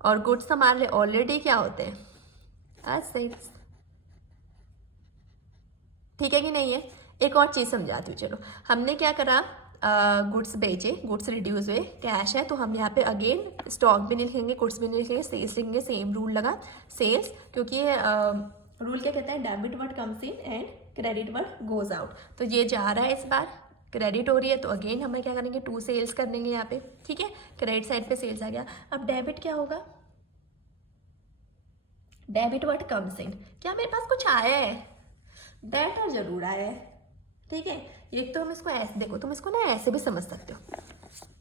और गुड्स हमारे ऑलरेडी क्या होते हैं, एसेट्स। ठीक है कि नहीं है? एक और चीज़ समझाती हूँ। चलो, हमने क्या करा, गुड्स बेचे, गुड्स रिड्यूस हुए, कैश है, तो हम यहाँ पे अगेन स्टॉक भी नहीं लिखेंगे, गुड्स भी नहीं लिखेंगे, सेल्स लिखेंगे। सेम रूल लगा, सेल्स, क्योंकि रूल क्या कहता है, debit word comes in and credit word goes out. तो ये जा रहा है, इस बार क्रेडिट हो रही है, तो अगेन हमें क्या करेंगे, टू सेल्स कर देंगे यहाँ पे। ठीक है, क्रेडिट साइड पे सेल्स आ गया। अब डेबिट क्या होगा, डेबिट वर्ड कम्स इन, क्या मेरे पास कुछ आया है, डेटर जरूर आया है। ठीक है, एक तो हम इसको ऐसे, देखो तुम इसको ना ऐसे भी समझ सकते हो,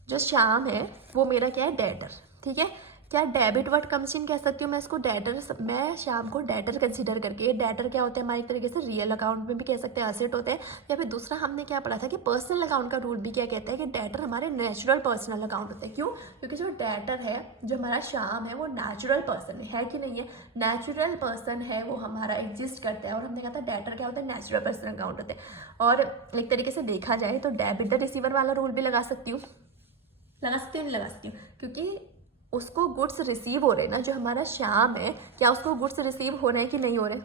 जो श्याम है वो मेरा क्या है, डेटर। ठीक है, क्या डेबिट वर्ड कम्स इन कह सकती हूँ मैं इसको, डेटर, मैं श्याम को डेटर कंसीडर करके। डेटर क्या होता है हमारे एक तरीके से रियल अकाउंट में भी कह सकते हैं, एसेट होते हैं। या फिर दूसरा हमने क्या पढ़ा था कि पर्सनल अकाउंट का रूल भी क्या कहता है कि डेटर हमारे नेचुरल पर्सनल अकाउंट होते हैं। क्यों? क्योंकि जो डेटर है, जो हमारा श्याम है, वो नेचुरल पर्सन है कि नहीं है, नेचुरल पर्सन है, वो हमारा एग्जिस्ट करता है। और हमने कहा था डेटर क्या होता है, नेचुरल पर्सनल अकाउंट होते हैं। और एक तरीके से देखा जाए तो डेबिट द रिसीवर वाला रूल भी लगा सकती हूँ, लगा सकती हूँ, नहीं लगा सकती हूँ, क्योंकि उसको गुड्स रिसीव हो रहे हैं ना, जो हमारा श्याम है, क्या उसको गुड्स रिसीव हो रहे हैं कि नहीं हो रहे?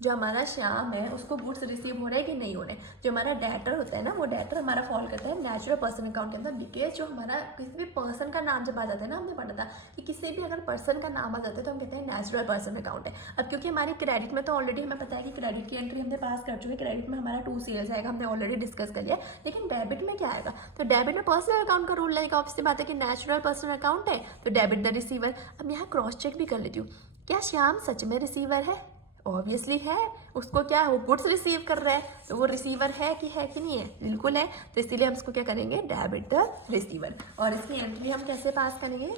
जो हमारा श्याम है उसको गुड्स रिसीव हो रहे हैं कि नहीं हो रहे? जो हमारा डेटर होता है ना, वो डेटर हमारा फॉल करता है नेचुरल पर्सन अकाउंट के अंदर। बिकॉज जो हमारा किसी भी पर्सन का नाम जब आ जाता है ना, हमने पढ़ा था कि किसी भी अगर पर्सन का नाम आ जाता है तो हम कहते हैं नेचुरल पर्सन अकाउंट है। अब क्योंकि हमारी क्रेडिट में तो ऑलरेडी हमें पता है कि क्रेडिट की एंट्री हमने पास कर चुके, क्रेडिट में हमारा 2 सेल्स आएगा, हमने ऑलरेडी डिस्कस कर लिया। लेकिन डेबिट में क्या आएगा, तो डेबिट में पर्सनल अकाउंट का रूल लगेगा। ऑब्वियसली बात है कि नेचुरल पर्सन अकाउंट है तो डेबिट द रिसीवर। अब यहाँ क्रॉस चेक भी कर लेती हूँ, क्या श्याम सच में रिसीवर है? ऑब्वियसली है, उसको क्या, वो गुड्स रिसीव कर रहा है, तो वो रिसीवर है कि नहीं है? बिल्कुल है। तो इसीलिए हम इसको क्या करेंगे, डेबिट द रिसीवर। और इसकी एंट्री हम कैसे पास करेंगे,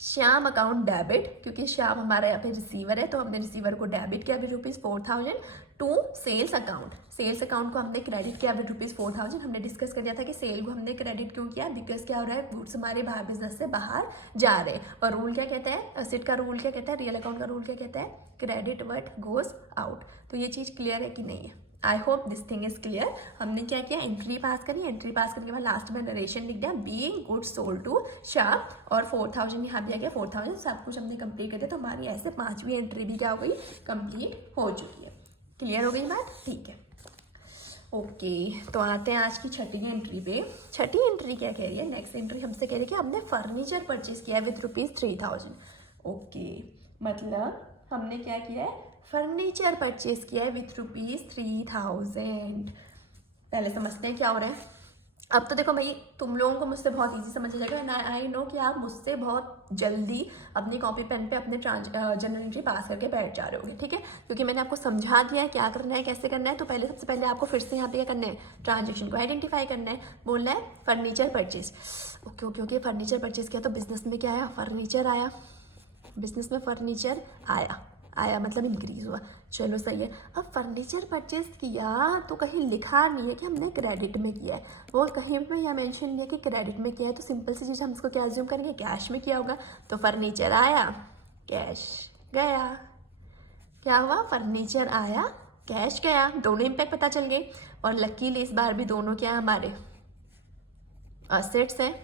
श्याम अकाउंट डेबिट, क्योंकि श्याम हमारा यहाँ पे रिसीवर है, तो हमने रिसीवर को डेबिट किया with ₹4000 to sales account. Sales account को हमने क्रेडिट किया विद ₹4000। हमने डिस्कस कर दिया था कि सेल को हमने क्रेडिट क्यों किया, बिकॉज क्या हो रहा है, गुड्स हमारे बाहर बिजनेस से बाहर जा रहे हैं। और रूल क्या कहता है, एसेट का रूल क्या कहता है, रियल अकाउंट का रूल क्या कहता है, क्रेडिट वर्ड गोज आउट। तो ये चीज़ क्लियर है कि नहीं है? I hope this thing is clear. हमने क्या किया, एंट्री पास करी, एंट्री पास करने के बाद लास्ट में नरेशन लिख दिया, being goods sold to Shyam, और 4000 यहाँ भी आ गया, 4000 सब कुछ हमने कंप्लीट कर दिया। तो हमारी ऐसे 5वीं एंट्री भी क्या हो गई, कंप्लीट हो चुकी है। क्लियर हो गई बात? ठीक है, ओके। तो आते हैं आज की 6ठी एंट्री पे। 6ठी एंट्री क्या कह रही है, नेक्स्ट एंट्री हमसे कह रही है कि हमने फर्नीचर परचेज किया है विद ₹3000। ओके, मतलब हमने क्या किया है, फर्नीचर परचेज किया है विथ ₹3000। पहले समझते हैं क्या हो रहा है। अब तो देखो भाई, तुम लोगों को मुझसे बहुत इजी समझ जाएगा, एंड आई नो कि आप मुझसे बहुत जल्दी अपनी कॉपी पेन पे अपने जनरल एंट्री पास करके बैठ जा रहे होगे। ठीक है, क्योंकि मैंने आपको समझा दिया है क्या करना है, कैसे करना है। तो पहले, सबसे पहले आपको फिर से यहाँ पे क्या करना है, ट्रांजेक्शन को आइडेंटिफाई करना है। बोलना है furniture purchase. Okay okay okay, furniture purchase किया तो बिजनेस में क्या आया, फर्नीचर आया। बिजनेस में फर्नीचर आया मतलब इंक्रीज हुआ। चलो सही है। अब फर्नीचर परचेज किया तो कहीं लिखा नहीं है कि हमने क्रेडिट में किया है, वो कहीं पे यह मेंशन नहीं है कि क्रेडिट में किया है। तो सिंपल सी चीज़ हम इसको क्या अज्यूम करेंगे, कैश में किया होगा। तो फर्नीचर आया, कैश गया। क्या हुआ, फर्नीचर आया, कैश गया, दोनों इम्पैक्ट पता चल गए। और लकीली इस बार भी दोनों क्या है, हमारे असेट्स हैं।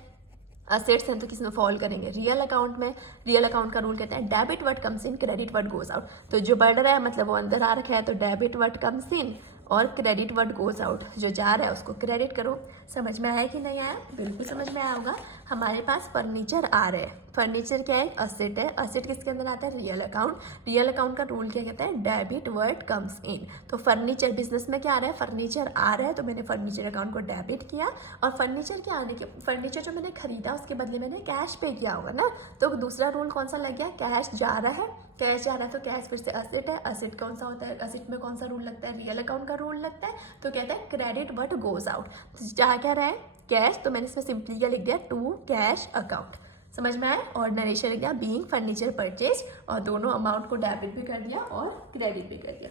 असेट्स हैं तो किस में फॉल करेंगे, रियल अकाउंट में। रियल अकाउंट का रूल कहता है डेबिट वर्ड कम्स इन, क्रेडिट वर्ड गोज आउट। तो जो बढ़ रहा है मतलब वो अंदर आ रखा है, तो डेबिट वर्ड कम्स इन और क्रेडिट वर्ड गोज आउट। जो जा रहा है उसको क्रेडिट करो। समझ में आया कि नहीं आया? बिल्कुल समझ में आया होगा। हमारे पास फर्नीचर आ रहे हैं। फर्नीचर क्या है? असेट है। असेट किसके अंदर आता है? Real account. रियल अकाउंट का रूल क्या कहता है? डेबिट वर्ड कम्स इन। तो फर्नीचर बिजनेस में क्या आ रहा है? फर्नीचर आ रहा है, तो मैंने फर्नीचर अकाउंट को डेबिट किया। और फर्नीचर के आने के, फर्नीचर जो मैंने खरीदा उसके बदले मैंने कैश पे किया होगा ना, तो दूसरा रूल कौन सा लग गया? कैश जा रहा है, कैश जा रहा है तो कैश फिर से असेट है। असेट कौन सा होता है? असेट में कौन सा रूल लगता है? रियल अकाउंट का रूल लगता है। तो कहता है क्रेडिट व्हाट गोज आउट। जा क्या रहा है? कैश। तो मैंने इसमें सिंपली क्या लिख दिया? To cash account. समझ में आया? और नरेशन लिख दिया बीइंग फर्नीचर परचेज, और दोनों अमाउंट को डेबिट भी कर दिया और क्रेडिट भी कर दिया।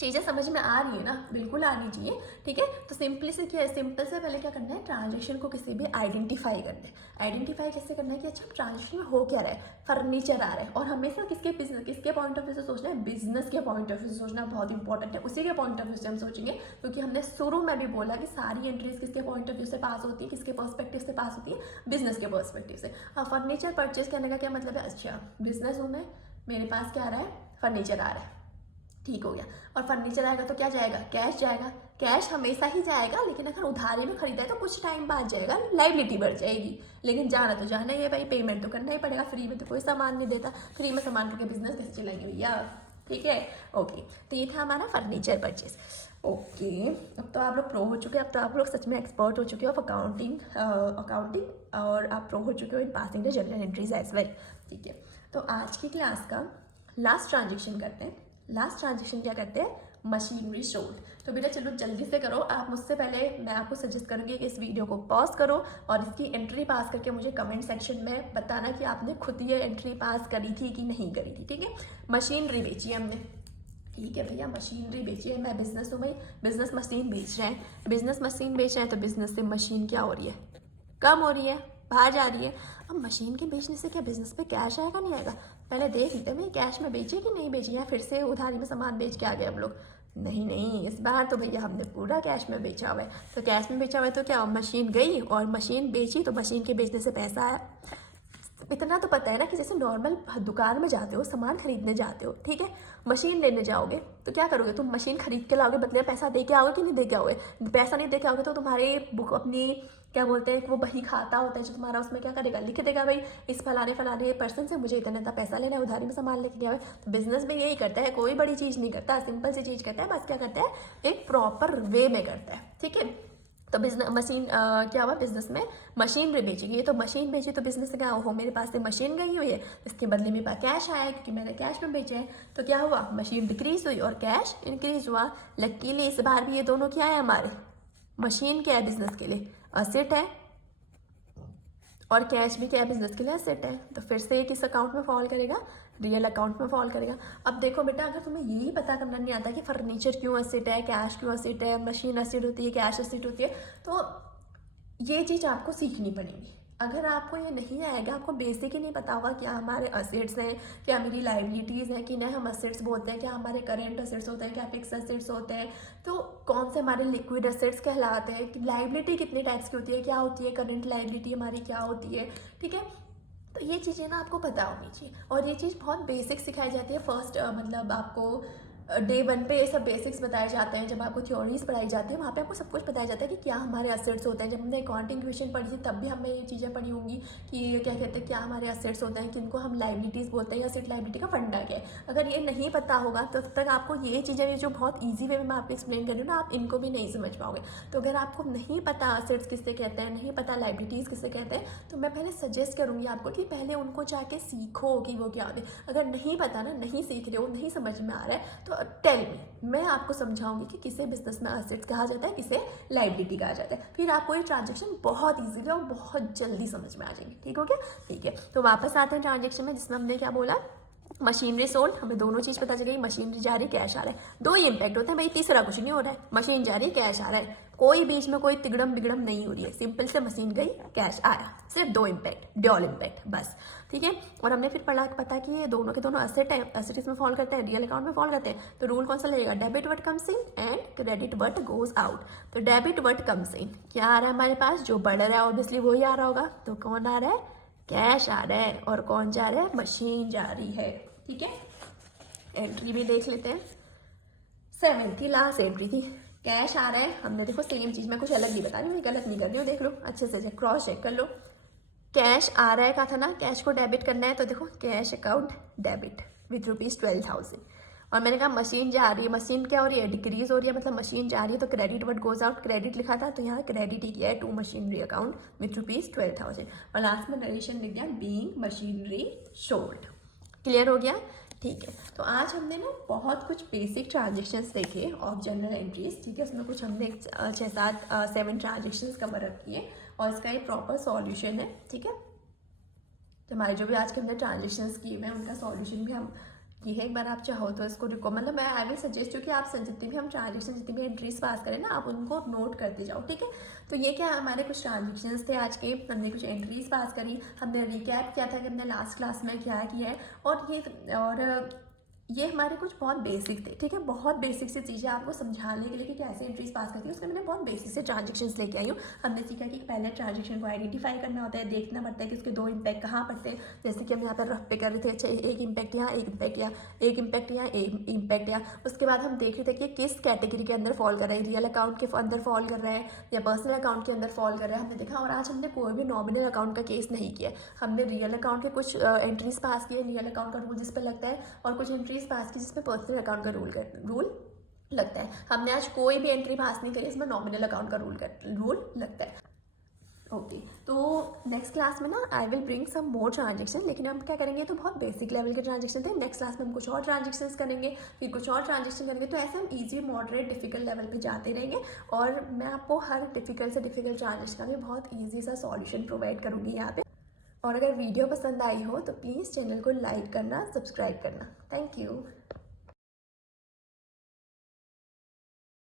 चीज़ें समझ में आ रही है ना? बिल्कुल आनी चाहिए, ठीक है। तो सिंपली से क्या है? सिंपल से पहले क्या करना है? ट्रांजेक्शन को किसी भी आइडेंटिफाई करना है। आइडेंटिफाई कैसे करना है कि अच्छा ट्रांजेक्शन में हो क्या रहा है? फर्नीचर आ रहा है, और हमेशा किसके पॉइंट ऑफ व्यू से सोचना है? बिजनेस के पॉइंट ऑफ व्यू से सोचना बहुत इंपॉर्टेंट है। उसी के पॉइंट ऑफ व्यू से हम सोचेंगे, क्योंकि हमने शुरू में भी बोला कि सारी एंट्रीज किसके पॉइंट ऑफ व्यू से पास होती है? किसके पर्सपेक्टिव से पास होती है? बिजनेस के पर्सपेक्टिव से। हाँ, फर्नीचर परचेज करने का क्या मतलब है? अच्छा बिजनेस हूँ मैं, मेरे पास क्या आ रहा है? फर्नीचर आ रहा है, ठीक हो गया। और फर्नीचर आएगा तो क्या जाएगा? कैश जाएगा। कैश हमेशा ही जाएगा, लेकिन अगर उधारी में खरीदा है तो कुछ टाइम बाद जाएगा, लाइबिलिटी बढ़ जाएगी। लेकिन जाना तो जाना ही है भाई, पेमेंट तो करना ही पड़ेगा। फ्री में तो कोई सामान नहीं देता, फ्री में सामान करके बिजनेस कैसे चलाएंगे भैया? ठीक है, ओके। तो ये था हमारा फर्नीचर परचेज। ओके, अब तो आप लोग प्रो हो चुके हैं, अब तो आप लोग सच में एक्सपर्ट हो चुके हो ऑफ अकाउंटिंग, और आप प्रो हो चुके हो in passing the journal entries as well, ठीक है। तो आज की क्लास का लास्ट ट्रांजेक्शन करते हैं। लास्ट ट्रांजेक्शन क्या करते हैं? Machinery sold. तो बेटा चलो जल्दी से करो। आप मुझसे पहले मैं आपको सजेस्ट करूंगी कि इस वीडियो को पॉज करो और इसकी एंट्री पास करके मुझे कमेंट सेक्शन में बताना कि आपने खुद ये एंट्री पास करी थी कि नहीं करी थी, ठीक है। मशीनरी बेची है हमने, ठीक है भैया, मशीनरी बेची है। मैं बिजनेस हूँ भाई, बिजनेस मशीन बेच रहे हैं। बिजनेस मशीन बेच रहे हैं तो बिजनेस से मशीन क्या हो रही है? कम हो रही है, बाहर जा रही है। अब मशीन के बेचने से क्या बिजनेस पे कैश आएगा नहीं आएगा? पहले देख लेते हैं भाई कैश में बेची कि नहीं बेची, या फिर से उधारी में सामान बेच के आ गए हम लोग। नहीं नहीं, इस बार तो भैया हमने पूरा कैश में बेचा हुआ है। तो कैश में बेचा हुआ है तो क्या मशीन गई और मशीन बेची, तो मशीन के बेचने से पैसा आया। इतना तो पता है ना कि जैसे नॉर्मल दुकान में जाते हो, सामान खरीदने जाते हो, ठीक है, मशीन लेने जाओगे तो क्या करोगे? तुम मशीन खरीद के लाओगे, बदले पैसा दे के आओगे कि नहीं दे के आओगे? पैसा नहीं दे के आओगे तो तुम्हारे बुक अपनी क्या बोलते हैं, वो बही खाता होता है जो तुम्हारा, उसमें क्या करेगा? लिख देगा भाई इस फलाने पर्सन से मुझे इतना पैसा लेना है, उधारी में सामान लेके गया है। तो बिजनेस में यही करता है, कोई बड़ी चीज़ नहीं करता, सिंपल सी चीज़ करता है। बस क्या करता है? एक प्रॉपर वे में करता है, ठीक है। तो बिजनेस मशीन क्या हुआ? बिजनेस में मशीन भी बेचेगी। तो मशीन बेची तो बिजनेस से क्या हो? मेरे पास से मशीन गई हुई है, इसके बदले मेरे पास कैश आया है क्योंकि मैंने कैश में बेचे हैं। तो क्या हुआ? मशीन डिक्रीज हुई और कैश इंक्रीज हुआ। लकीली इस बार भी ये दोनों क्या है हमारे? मशीन क्या है बिजनेस के लिए? असेट है, और कैश भी क्या है? बिजनेस के लिए असेट है। तो फिर से ये किस अकाउंट में फॉल करेगा? रियल अकाउंट में फॉल करेगा। अब देखो बेटा, अगर तुम्हें यही पता करना नहीं आता कि फर्नीचर क्यों असेट है, कैश क्यों असेट है, मशीन असेट होती है, कैश असेट होती है, तो ये चीज़ आपको सीखनी पड़ेगी। अगर आपको ये नहीं आएगा, आपको बेसिक ही नहीं पता होगा क्या हमारे असेट्स हैं, क्या मेरी लाइबिलिटीज़ हैं कि नहीं हम असेट्स बोलते हैं, क्या हमारे करेंट असेट्स होते हैं, क्या फिक्स असेट्स होते हैं, तो कौन से हमारे लिक्विड असेट्स कहलाते हैं, कि लाइबिलिटी कितने टाइप्स की होती है, क्या होती है करेंट लाइबिलिटी हमारी, क्या होती है, ठीक है। तो ये चीज़ें ना आपको पता होनी चाहिए, और ये चीज़ बहुत बेसिक सिखाई जाती है फर्स्ट, मतलब आपको डे 1 पे ये सब बेसिक्स बताए जाते हैं। जब आपको थ्योरीज पढ़ाई जाती है वहाँ पे आपको सब कुछ बताया जाता है कि क्या हमारे असेट्स होते हैं। जब हमने अकाउंटिंग ट्यूशन पढ़ी थी तब भी हमने ये चीज़ें पढ़ी होंगी कि क्या कहते हैं, क्या हमारे असेट्स होते हैं, किनको हम लाइबिलिटीज़ बोलते हैं, या असेट लाइबिलिटी का फंडा क्या है। अगर ये नहीं पता होगा तो तब तक आपको ये चीज़ें जो बहुत ईजी वे में मैं आपको एक्सप्लेन कर रही हूँ ना, आप इनको भी नहीं समझ पाओगे। तो अगर आपको नहीं पता असेट्स किससे कहते हैं, नहीं पता लाइबिलिटीज़ किससे कहते हैं, तो मैं पहले सजेस्ट करूँगी आपको कि पहले उनको जाके सीखो कि वो क्या होते हैं। अगर नहीं पता ना, नहीं सीख रहे हो, नहीं समझ में आ रहा है, तो टेल मी, मैं आपको समझाऊंगी कि किसे बिजनेस में असेट्स कहा जाता है, किसे लाइबिलिटी कहा जाता है। फिर आपको ये ट्रांजैक्शन बहुत इजीली और बहुत जल्दी समझ में आ जाएंगे, ठीक हो गया? ठीक है, तो वापस आते हैं ट्रांजैक्शन में, जिसमें हमने क्या बोला? Machinery sold. हमें दोनों चीज पता चल गई, मशीनरी जा रही, कैश आ रहा है। दो ही इंपैक्ट होते हैं भाई, तीसरा कुछ नहीं हो रहा है। मशीन जा रही, कैश आ रहा है, कोई बीच में कोई तिगड़म बिगड़म नहीं हो रही है। सिंपल से मशीन गई, कैश आया, सिर्फ दो इंपैक्ट, ड्यूअल इंपैक्ट, बस, ठीक है। और हमने फिर पता कि ये दोनों के दोनों असेट है, असेट इसमें फॉल करते हैं, रियल अकाउंट में फॉल करते हैं। तो रूल कौन सा लगेगा? Debit what comes in and credit what goes out. तो डेबिट व्हाट कम्स इन क्या आ रहा है हमारे पास? जो बढ़ रहा है ऑब्वियसली वही आ रहा होगा। तो कौन आ रहा है? कैश आ रहा है। और कौन जा रहा है? मशीन जा रही है, ठीक है। एंट्री भी देख लेते हैं। 7 थी, लास्ट एंट्री थी, कैश आ रहा है। हमने देखो सेम चीज, मैं कुछ अलग नहीं बता रही हूँ, गलत नहीं कर रही हूँ, देख लो अच्छे से क्रॉस चेक कर लो। कैश आ रहा है, कहा था ना कैश को डेबिट करना है, तो देखो कैश अकाउंट डेबिट विथ ₹12,000। और मैंने कहा मशीन जा रही है, मशीन क्या हो रही है, डिक्रीज हो रही है, मतलब मशीन जा रही है, तो credit word goes out, credit लिखा था तो यहाँ क्रेडिट ही किया है टू मशीनरी अकाउंट विथ ₹12,000। और लास्ट में नरेशन लिख दिया बीइंग मशीनरी सोल्ड। क्लियर हो गया? ठीक है, तो आज हमने ना बहुत कुछ बेसिक ट्रांजेक्शन्स देखे ऑफ जनरल एंट्रीज, ठीक है, उसमें कुछ हमने 7 ट्रांजेक्शन्स कवर अप किए और इसका ये प्रॉपर सॉल्यूशन है, ठीक है। तो हमारे जो भी आज के हमने ट्रांजेक्शन्स किए हुए हैं उनका सॉल्यूशन भी हम ये है, एक बार आप चाहो तो इसको मतलब मैं आई विल सजेस्ट कि आप जितनी भी हम ट्रांजेक्शन जितनी भी एंट्रीज पास करें ना, आप उनको नोट करते जाओ, ठीक है। तो ये क्या हमारे कुछ ट्रांजेक्शन्स थे आज के, हमने कुछ एंट्रीज पास करी, हमने रिकैप किया था कि हमने लास्ट क्लास में क्या किया है, और ये हमारे कुछ बहुत बेसिक थे, ठीक है, बहुत बेसिक से चीज़ें आपको समझाने के लिए कि कैसे एंट्रीज पास करती है, उसके मैंने बहुत बेसिक से ट्रांजेक्शन्स लेके आई हूँ। हमने सीखा कि पहले ट्रांजेक्शन को आइडेंटिफाई करना होता है, देखना पड़ता है कि उसके 2 इम्पैक्ट कहाँ पड़ते हैं, जैसे कि हम यहाँ पर रफ पे कर रहे थे, अच्छा एक इम्पैक्ट यहाँ, एक इम्पैक्ट यहाँ, एक इम्पैक्ट यहाँ, एक इम्पैक्ट यहाँ। उसके बाद हम देख रहे थे कि किस कैटेगरी के अंदर फॉल कर रहा है, रियल अकाउंट के अंदर फॉल कर रहा है या पर्सनल अकाउंट के अंदर फॉल कर रहा है, हमने देखा। और आज हमने कोई भी नॉमिनल अकाउंट का केस नहीं किया, हमने रियल अकाउंट के कुछ एंट्रीज पास किए, रियल अकाउंट का रूल जिस पर लगता है, और कुछ एंट्रीज पास की जिसमें पर्सनल अकाउंट का रूल लगता है। हमने आज कोई भी एंट्री पास नहीं करी, इसमें नॉमिनल अकाउंट का रूल लगता है। ओके, तो नेक्स्ट क्लास में ना I will bring some more transaction, लेकिन हम क्या करेंगे, तो बहुत बेसिक लेवल के ट्रांजेक्शन थे। नेक्स्ट क्लास में हम कुछ और ट्रांजेक्शन्स करेंगे, फिर कुछ और ट्रांजेक्शन करेंगे, तो ऐसे हम इजी, मॉडरेट, डिफिकल्ट लेवल पे जाते रहेंगे और मैं आपको हर डिफिकल्ट से डिफिकल्ट ट्रांजेक्शन का भी बहुत ईजी सा सॉल्यूशन प्रोवाइड करूँगी यहाँ पे। और अगर वीडियो पसंद आई हो तो प्लीज़ चैनल को लाइक करना, सब्सक्राइब करना। Thank you.